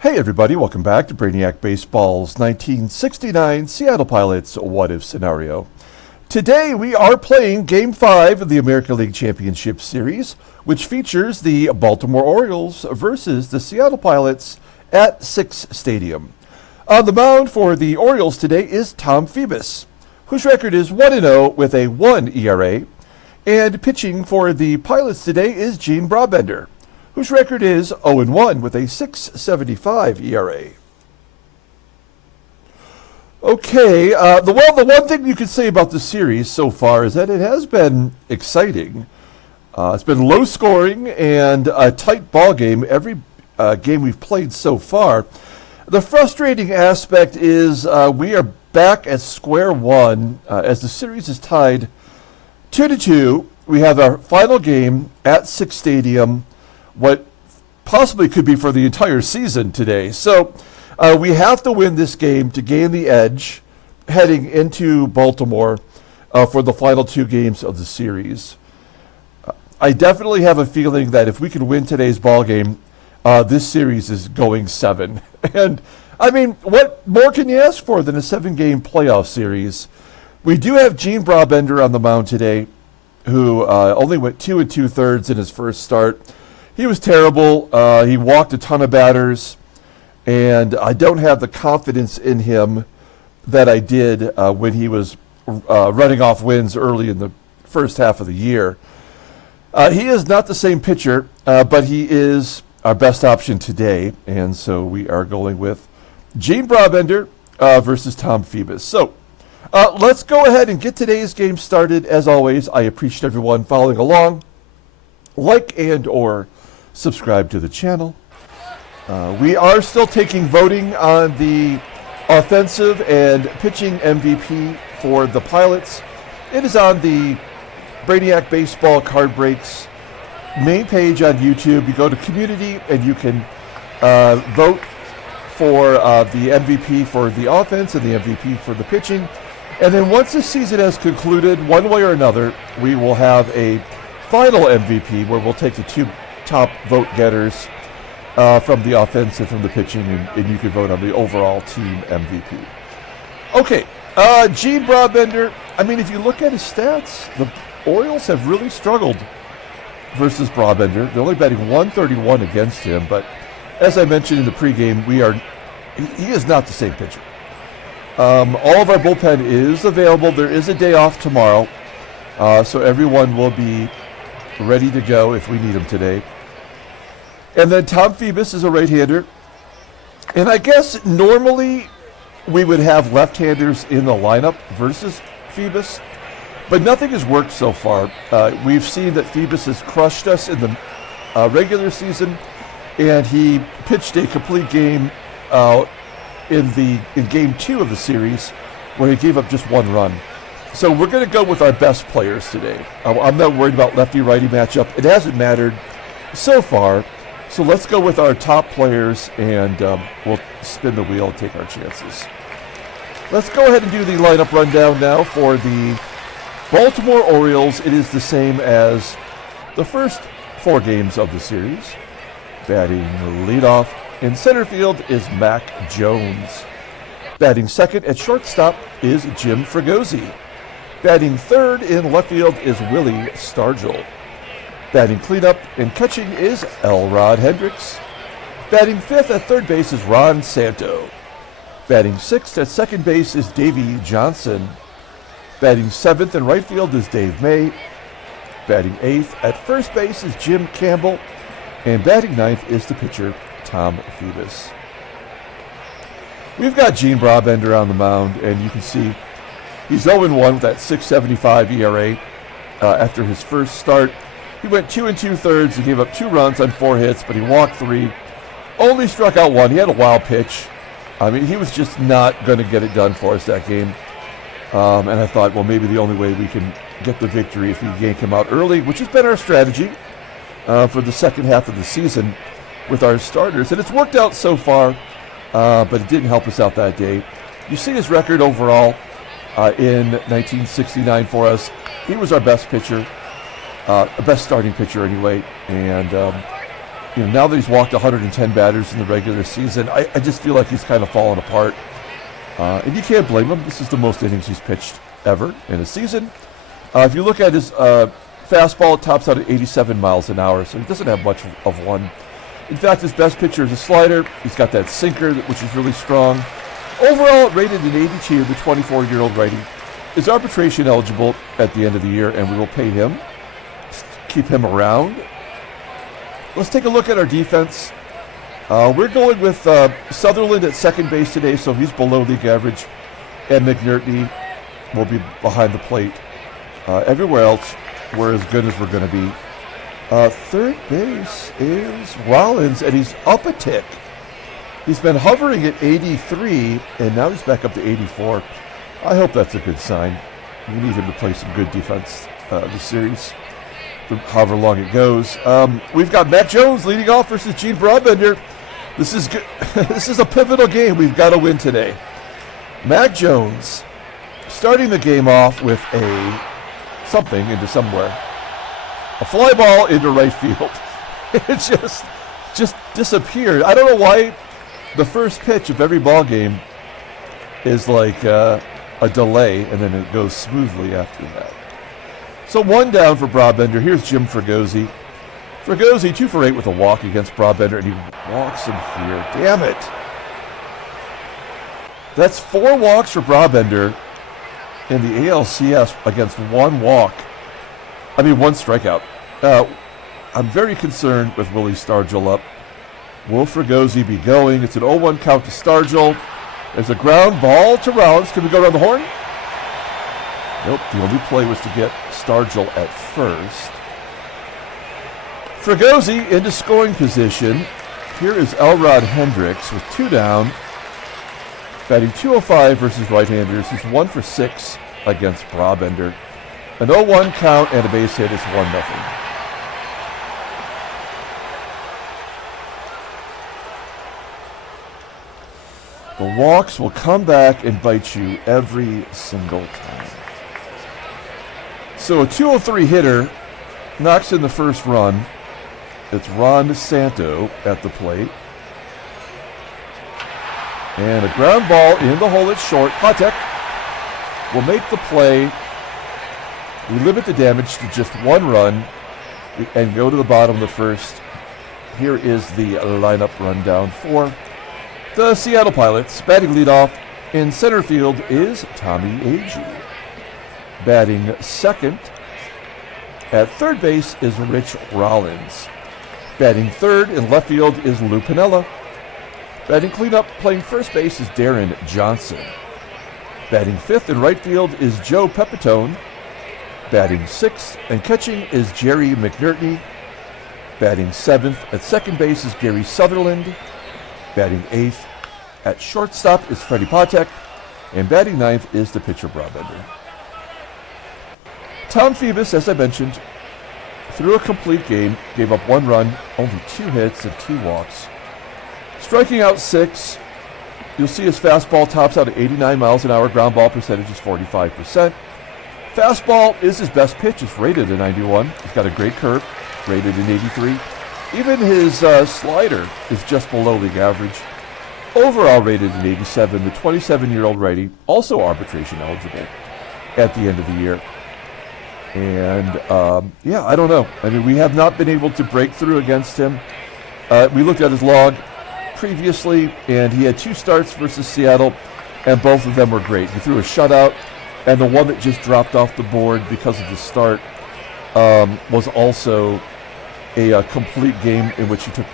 Hey everybody, welcome back to Brainiac Baseball's 1969 Seattle Pilots What If Scenario. Today we are playing Game 5 of the American League Championship Series, which features the Baltimore Orioles versus the Seattle Pilots at Six Stadium. On the mound for the Orioles today is Tom Phoebus, whose record is 1-0 with a 1 ERA, and pitching for the Pilots today is Gene Brabender, whose record is 0-1 with a 6.75 ERA. Okay, the one thing you can say about the series so far is that it has been exciting. It's been low scoring and a tight ball game every game we've played so far. The frustrating aspect is we are back at square one as the series is tied 2-2. We have our final game at Six Stadium, what possibly could be for the entire season today. So we have to win this game to gain the edge heading into Baltimore for the final two games of the series. I definitely have a feeling that if we can win today's ball game, this series is going 7. And I mean, what more can you ask for than a 7-game playoff series? We do have Gene Brabender on the mound today, who only went 2 2/3 in his first start. He was terrible. He walked a ton of batters, and I don't have the confidence in him that I did when he was running off wins early in the first half of the year. He is not the same pitcher, but he is our best option today, and so we are going with Gene Brabender versus Tom Phoebus. So let's go ahead and get today's game started. As always, I appreciate everyone following along. Like and or subscribe to the channel. We are still taking voting on the offensive and pitching MVP for the Pilots. It is on the Brainiac Baseball Card Breaks main page on YouTube. You go to community and you can vote for the MVP for the offense and the MVP for the pitching. And then once the season has concluded, one way or another, we will have a final MVP where we'll take the two top vote getters from the offense and from the pitching, and you can vote on the overall team MVP. Okay, Gene Brabender, I mean, if you look at his stats, the Orioles have really struggled versus Brabender. They're only batting 131 against him, but as I mentioned in the pregame, he is not the same pitcher. All of our bullpen is available. There is a day off tomorrow, so everyone will be ready to go if we need him today. And then Tom Phoebus is a right-hander. And I guess normally we would have left-handers in the lineup versus Phoebus, but nothing has worked so far. We've seen that Phoebus has crushed us in the regular season, and he pitched a complete game in Game 2 of the series where he gave up just one run. So we're going to go with our best players today. I'm not worried about lefty-righty matchup. It hasn't mattered so far. So let's go with our top players, and we'll spin the wheel and take our chances. Let's go ahead and do the lineup rundown now for the Baltimore Orioles. It is the same as the first 4 games of the series. Batting leadoff in center field is Mack Jones. Batting second at shortstop is Jim Fregosi. Batting third in left field is Willie STARGELL. Batting cleanup and catching is Elrod Hendricks. Batting fifth at third base is Ron Santo. Batting sixth at second base is Davey Johnson. Batting seventh in right field is Dave May. Batting eighth at first base is Jim Campbell. And batting ninth is the pitcher, Tom Phoebus. We've got Gene Brabender on the mound, and you can see he's 0-1 with that 6.75 ERA after his first start. He went 2 2/3 and gave up 2 runs on 4 hits, but he walked 3. Only struck out 1. He had a wild pitch. I mean, he was just not going to get it done for us that game. And I thought, well, maybe the only way we can get the victory if we yank him out early, which has been our strategy for the second half of the season with our starters. And it's worked out so far, but it didn't help us out that day. You see his record overall in 1969 for us. He was our best pitcher. Best starting pitcher anyway, and now that he's walked 110 batters in the regular season, I just feel like he's kind of fallen apart. And you can't blame him. This is the most innings he's pitched ever in a season. If you look at his fastball, it tops out at 87 miles an hour, so he doesn't have much of one. In fact, his best pitcher is a slider. He's got that sinker, which is really strong. Overall, rated an 82, the 24-year-old righty is arbitration eligible at the end of the year, and we will pay him, keep him around. Let's take a look at our defense. We're going with Sutherland at second base today, so he's below league average, and McNERTNey will be behind the plate. Everywhere else, we're as good as we're going to be. Third base is Rollins, and he's up a tick. He's been hovering at 83, and now he's back up to 84. I hope that's a good sign. We need him to play some good defense this series, however long it goes. We've got Matt Jones leading off versus Gene Brabender. This is good. This is a pivotal game. We've got to win today. Matt Jones starting the game off with something into somewhere. A fly ball into right field. It just disappeared. I don't know why the first pitch of every ball game is like a delay, and then it goes smoothly after that. So one down for Brabender. Here's Jim Fregosi. Fregosi 2 for 8 with a walk against Brabender, and he walks him here. Damn it. That's 4 walks for Brabender in the ALCS against 1 walk. I mean, 1 strikeout. I'm very concerned with Willie STARGELL up. Will Fregosi be going? It's an 0-1 count to STARGELL. There's a ground ball to Rollins. Can we go around the horn? Nope, the only play was to get STARGELL at first. Fregosi into scoring position. Here is Elrod Hendricks with 2 down. Batting .205 versus right-handers. He's 1 for 6 against Brabender. An 0-1 count and a base hit is 1-0. The walks will come back and bite you every single time. So a 203 hitter knocks in the first run. It's Ron SANTO at the plate. And a ground ball in the hole at short. PATEK will make the play. We limit the damage to just 1 run and go to the bottom of the first. Here is the lineup rundown for the Seattle Pilots. Batting leadoff in center field is Tommie AGEE. Batting second at third base is Rich Rollins. Batting third in left field is Lou Piniella. Batting cleanup playing first base is Deron Johnson. Batting fifth in right field is Joe PEPITONE. Batting sixth and catching is Jerry McNERTNEY. Batting seventh at second base is Gary Sutherland. Batting eighth at shortstop is Freddie PATEK. And batting ninth is the pitcher Brabender. Tom Phoebus, as I mentioned, threw a complete game, gave up 1 run, only 2 hits and 2 walks. Striking out 6. You'll see his fastball tops out at 89 miles an hour. Ground ball percentage is 45%. Fastball is his best pitch. It's rated at 91. He's got a great curve, rated in 83. Even his slider is just below league average. Overall rated in 87. The 27-year-old righty, also arbitration eligible at the end of the year. And, yeah, I don't know. I mean, we have not been able to break through against him. We looked at his log previously, and he had 2 starts versus Seattle, and both of them were great. He threw a shutout, and the one that just dropped off the board because of the start was also a complete game in which he took,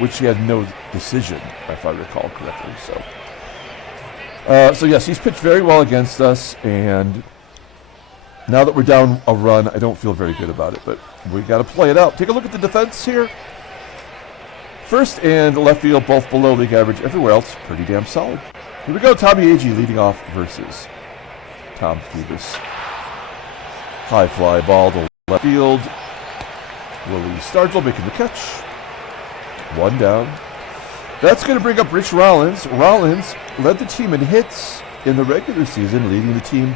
which he had no decision, if I recall correctly. So yes, he's pitched very well against us, and now that we're down a run, I don't feel very good about it, but we got to play it out. Take a look at the defense here. First and left field, both below league average. Everywhere else, pretty damn solid. Here we go, Tommie AGEE leading off versus Tom Phoebus. High fly ball to left field. Willie STARGELL making the catch. 1 down. That's going to bring up Rich Rollins. Rollins led the team in hits in the regular season, leading the team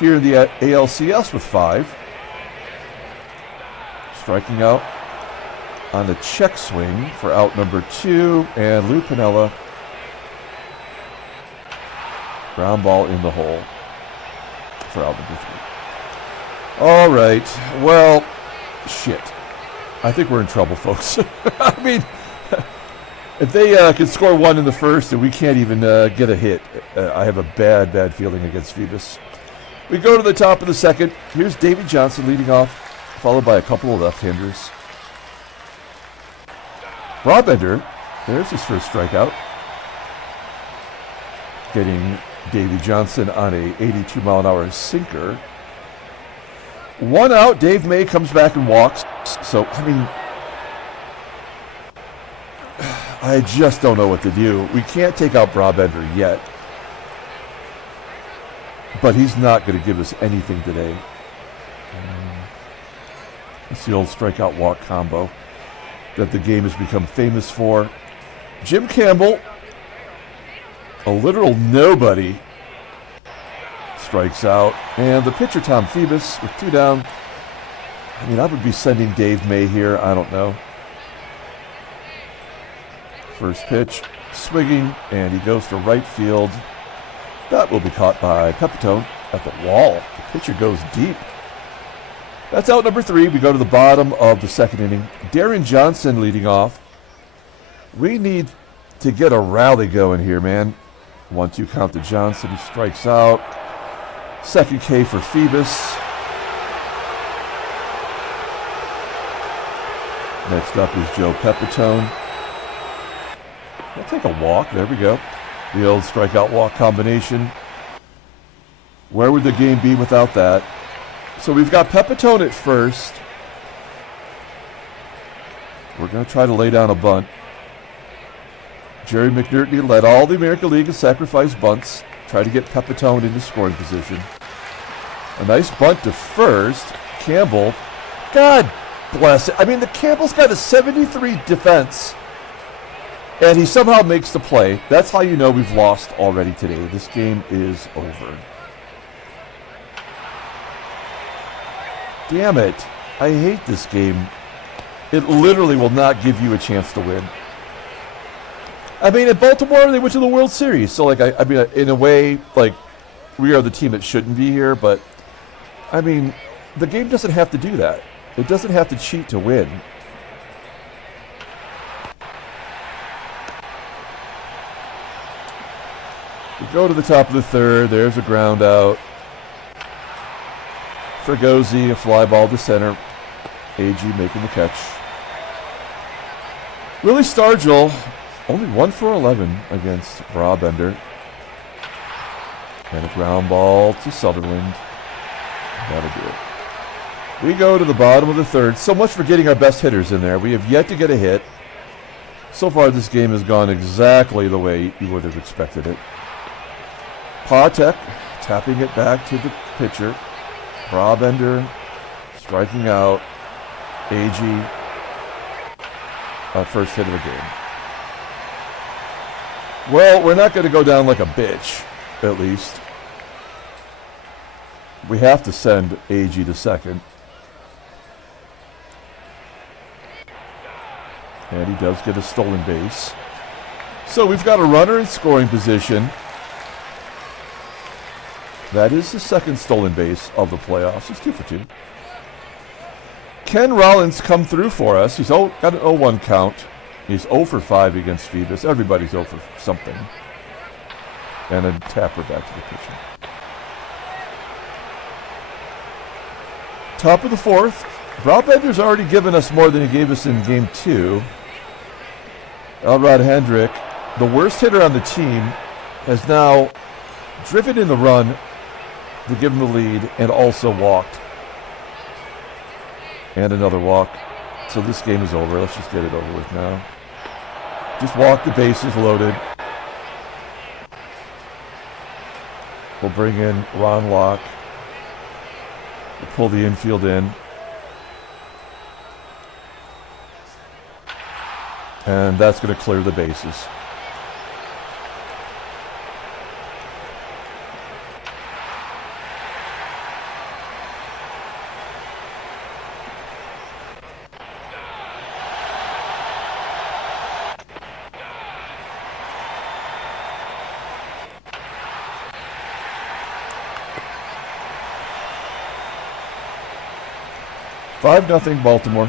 here in the ALCS with 5. Striking out on the check swing for out number 2, and Lou Piniella. Ground ball in the hole for out number 3. All right, well, shit. I think we're in trouble, folks. I mean, if they can score 1 in the first and we can't even get a hit, I have a bad feeling against Phoebus. We go to the top of the second. Here's Davey Johnson leading off, followed by a couple of left-handers. Brabender, there's his first strikeout. Getting Davey Johnson on a 82-mile-an-hour sinker. 1 out, Dave May comes back and walks. So, I mean, I just don't know what to do. We can't take out Brabender yet. But he's not going to give us anything today. It's the old strikeout walk combo that the game has become famous for. Jim Campbell, a literal nobody, strikes out. And the pitcher, Tom Phoebus, with 2 down. I mean, I would be sending Dave May here. I don't know. First pitch, swinging, and he goes to right field. That will be caught by PEPITONE at the wall. The pitcher goes deep. That's out number 3. We go to the bottom of the second inning. Deron Johnson leading off. We need to get a rally going here, man. 1-2 count to Johnson. He strikes out. Second K for Phoebus. Next up is Joe PEPITONE. I'll take a walk. There we go. The old strikeout walk combination. Where would the game be without that? So we've got PEPITONE at first. We're going to try to lay down a bunt. Jerry McNERTNEY led all the American League in sacrifice bunts. Try to get PEPITONE into scoring position. A nice bunt to first. Campbell. God bless it. I mean, the Campbell's got a 73 defense. And he somehow makes the play. That's how you know we've lost already today. This game is over. Damn it. I hate this game. It literally will not give you a chance to win. I mean, in Baltimore, they went to the World Series. So, like, I mean, in a way, like, we are the team that shouldn't be here. But, I mean, the game doesn't have to do that. It doesn't have to cheat to win. We go to the top of the third. There's a ground out. Fregosi, a fly ball to center. AGEE making the catch. Willie STARGELL, only 1 for 11 against Brabender. And a ground ball to Sutherland. That'll do it. We go to the bottom of the third. So much for getting our best hitters in there. We have yet to get a hit. So far, this game has gone exactly the way you would have expected it. PATEK tapping it back to the pitcher. Brabender striking out. AGEE, first hit of the game. Well, we're not going to go down like a bitch, at least. We have to send AGEE to second. And he does get a stolen base. So we've got a runner in scoring position. That is the second stolen base of the playoffs. He's 2 for 2. Can Rollins come through for us? He's got an 0-1 count. He's 0 for 5 against Phoebus. Everybody's 0 for something. And a tapper back to the pitcher. Top of the fourth. Brabender's already given us more than he gave us in game 2. Elrod Hendrick, the worst hitter on the team, has now driven in the run to give him the lead and also walked. And another walk. So this game is over. Let's just get it over with now. Just walk, the bases loaded. We'll bring in Ron Locke. We'll pull the infield in. And that's going to clear the bases. 5-0 Baltimore.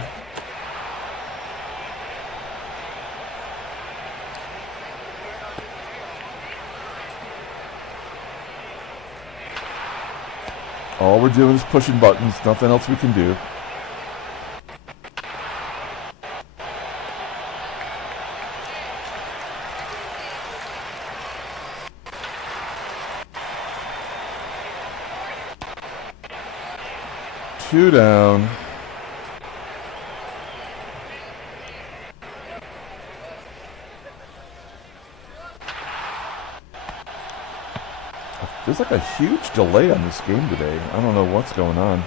All we're doing is pushing buttons. Nothing else we can do. Two down. There's like a huge delay on this game today. I don't know what's going on.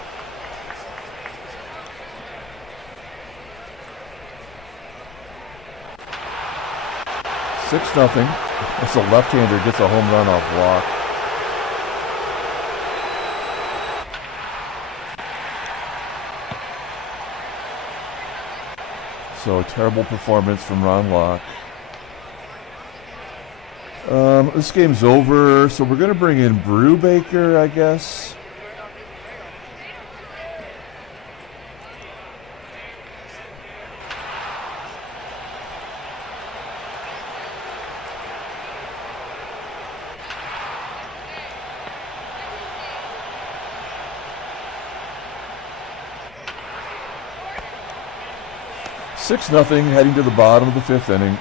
Six nothing. That's a left-hander gets a home run off walk. So a terrible performance from Ron Locke. This game's over, so we're going to bring in Brubaker, I guess. Six nothing, heading to the bottom of the fifth inning.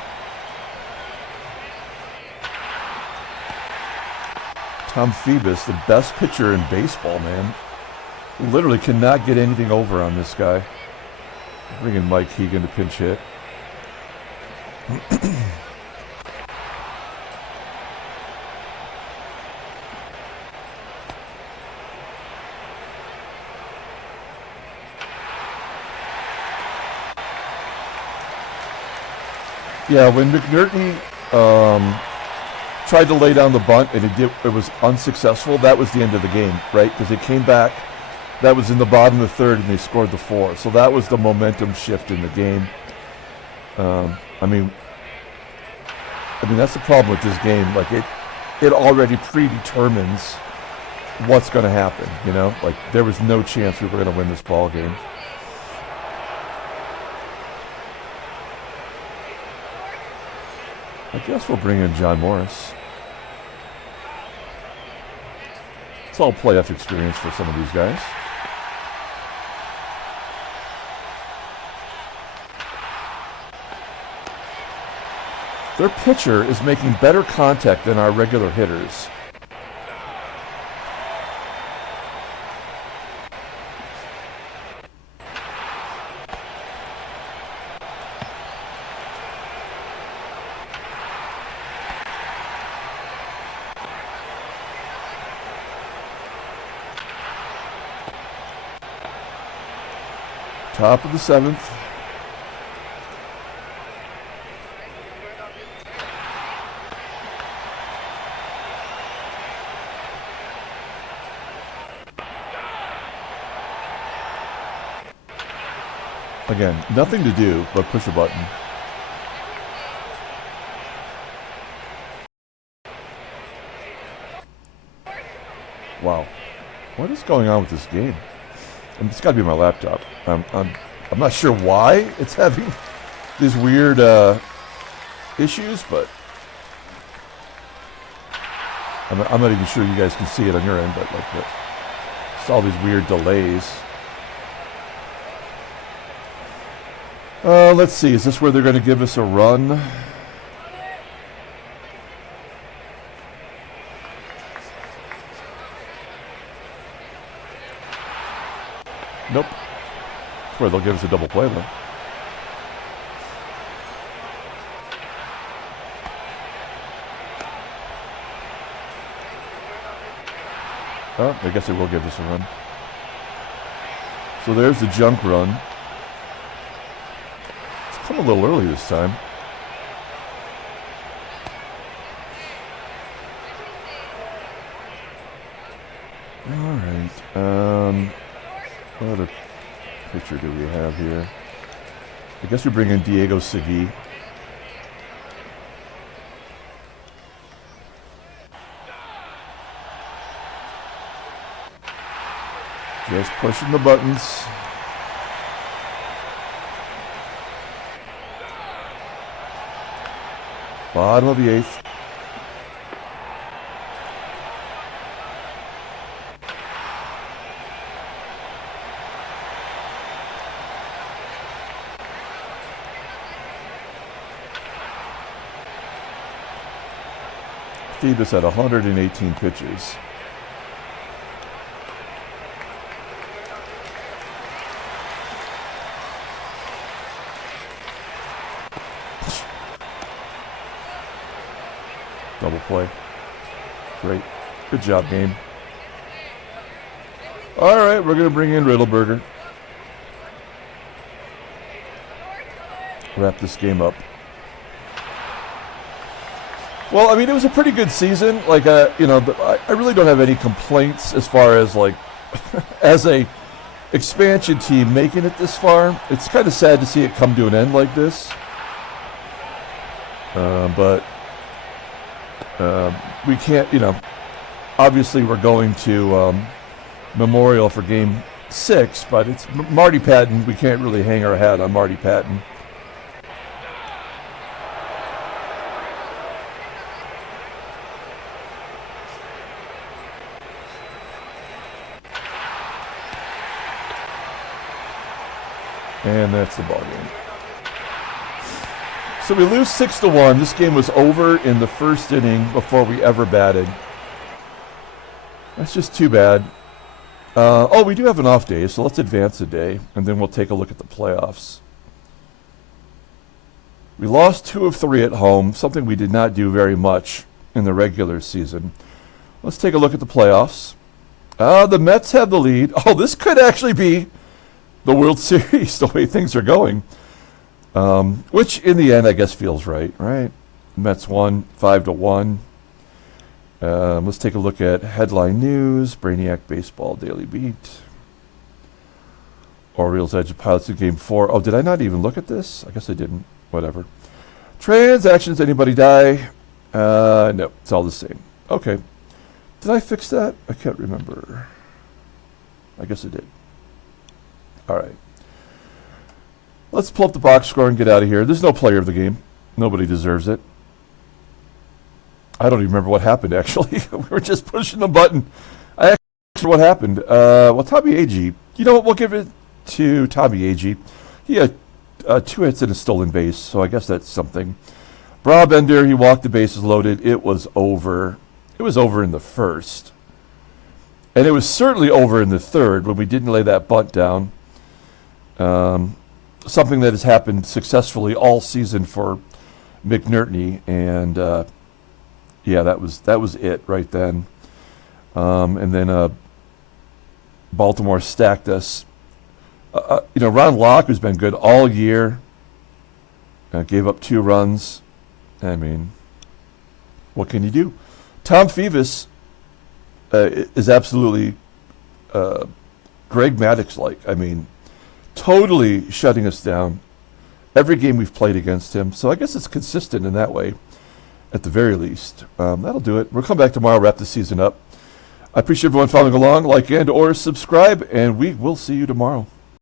Tom Phoebus, the best pitcher in baseball, man. Literally cannot get anything over on this guy. Bring in Mike Keegan to pinch hit. Yeah, when McNERTNEY tried to lay down the bunt and it was unsuccessful, that was the end of the game, right? Because they came back, that was in the bottom of the third, and they scored the fourth. So that was the momentum shift in the game. I mean, that's the problem with this game. Like it already predetermines what's going to happen. You know, like there was no chance we were going to win this ball game. I guess we'll bring in John Morris. It's all playoff experience for some of these guys. Their pitcher is making better contact than our regular hitters. Top of the seventh. Again, nothing to do but push a button. Wow. What is going on with this game? It's got to be my laptop. I'm not sure why it's having these weird issues, but I'm not even sure you guys can see it on your end, but like it's all these weird delays. Let's see. Is this where they're going to give us a run? Nope. That's where they'll give us a double play, though. Oh, I guess they will give us a run. So there's the junk run. It's come a little early this time. All right. What other pitcher do we have here? I guess we bring in Diego Segui. Just pushing the buttons. Bottom of the 8th. Phoebus had 118 pitches. Double play. Great. Good job, game. All right, we're going to bring in Riddleberger. Wrap this game up. Well, I mean, it was a pretty good season. Like, you know, I really don't have any complaints as far as, like, as a expansion team making it this far. It's kind of sad to see it come to an end like this. But we can't, you know, obviously we're going to Memorial for Game 6, but it's Marty Patton. We can't really hang our hat on Marty Patton. And that's the ball game. So we lose 6-1. This game was over in the first inning before we ever batted. That's just too bad. Oh, we do have an off day, so let's advance a day, and then we'll take a look at the playoffs. We lost 2 of 3 at home, something we did not do very much in the regular season. Let's take a look at the playoffs. The Mets have the lead. Oh, this could actually be the World Series, the way things are going. Which, in the end, I guess feels right? Mets won 5-1. Let's take a look at headline news. Brainiac Baseball Daily Beat. Orioles edge the Pilots in Game 4. Oh, did I not even look at this? I guess I didn't. Whatever. Transactions, anybody die? No, it's all the same. Okay. Did I fix that? I can't remember. I guess I did. All right. Let's pull up the box score and get out of here. There's no player of the game. Nobody deserves it. I don't even remember what happened, actually. We were just pushing the button. I actually remember what happened. Well, Tommie AGEE. You know what? We'll give it to Tommie AGEE. He had 2 hits and a stolen base, so I guess that's something. Brabender, he walked the bases loaded. It was over. It was over in the first. And it was certainly over in the third when we didn't lay that bunt down. Something that has happened successfully all season for McNERTNEY, and yeah, that was it right then. And then Baltimore stacked us. You know, Ron Locke has been good all year. Gave up 2 runs. I mean, what can you do? Tom Phoebus is absolutely Greg Maddux-like. I mean, totally shutting us down every game we've played against him. So I guess it's consistent in that way, at the very least. That'll do it. We'll come back tomorrow, wrap the season up. I appreciate everyone following along. Like and or subscribe, and we will see you tomorrow.